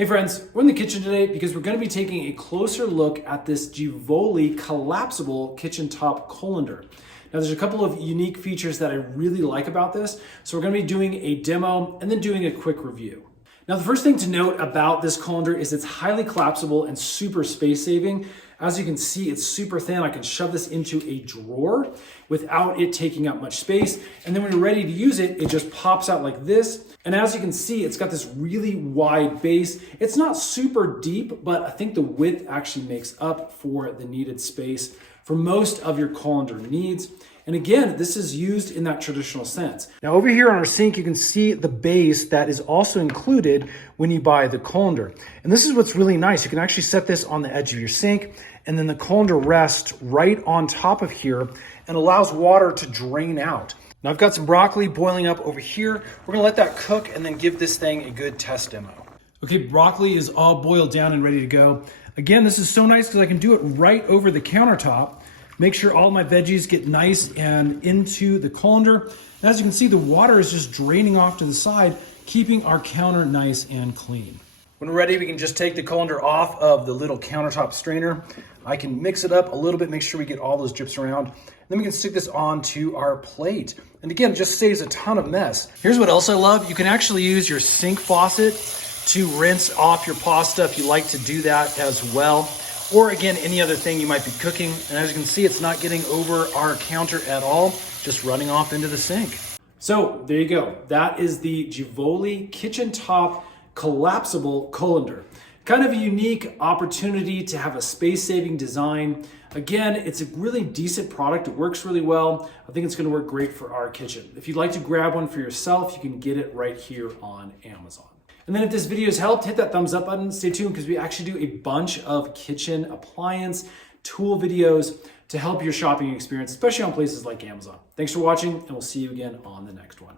Hey friends, we're in the kitchen today because we're going to be taking a closer look at this Gevoli collapsible kitchen top colander. Now there's a couple of unique features that I really like about this, so we're going to be doing a demo and then doing a quick review. Now the first thing to note about this colander is it's highly collapsible and super space saving. As you can see, it's super thin. I can shove this into a drawer without it taking up much space. And then when you're ready to use it, it just pops out like this. And as you can see, it's got this really wide base. It's not super deep, but I think the width actually makes up for the needed space for most of your colander needs. And again, this is used in that traditional sense. Now over here on our sink, you can see the base that is also included when you buy the colander. And this is what's really nice. You can actually set this on the edge of your sink, and then the colander rests right on top of here and allows water to drain out. Now I've got some broccoli boiling up over here. We're gonna let that cook and then give this thing a good test demo. Okay, broccoli is all boiled down and ready to go. Again, this is so nice because I can do it right over the countertop. Make sure all my veggies get nice and into the colander. And as you can see, the water is just draining off to the side, keeping our counter nice and clean. When we're ready, we can just take the colander off of the little countertop strainer. I can mix it up a little bit, make sure we get all those drips around. Then we can stick this onto our plate. And again, just saves a ton of mess. Here's what else I love. You can actually use your sink faucet to rinse off your pasta if you like to do that as well. Or again, any other thing you might be cooking. And as you can see, it's not getting over our counter at all, just running off into the sink. So there you go. That is the Gevoli kitchen top collapsible colander. Kind of a unique opportunity to have a space-saving design. Again, it's a really decent product. It works really well. I think it's gonna work great for our kitchen. If you'd like to grab one for yourself, you can get it right here on Amazon. And then if this video has helped, hit that thumbs up button. Stay tuned because we actually do a bunch of kitchen appliance tool videos to help your shopping experience, especially on places like Amazon. Thanks for watching, and we'll see you again on the next one.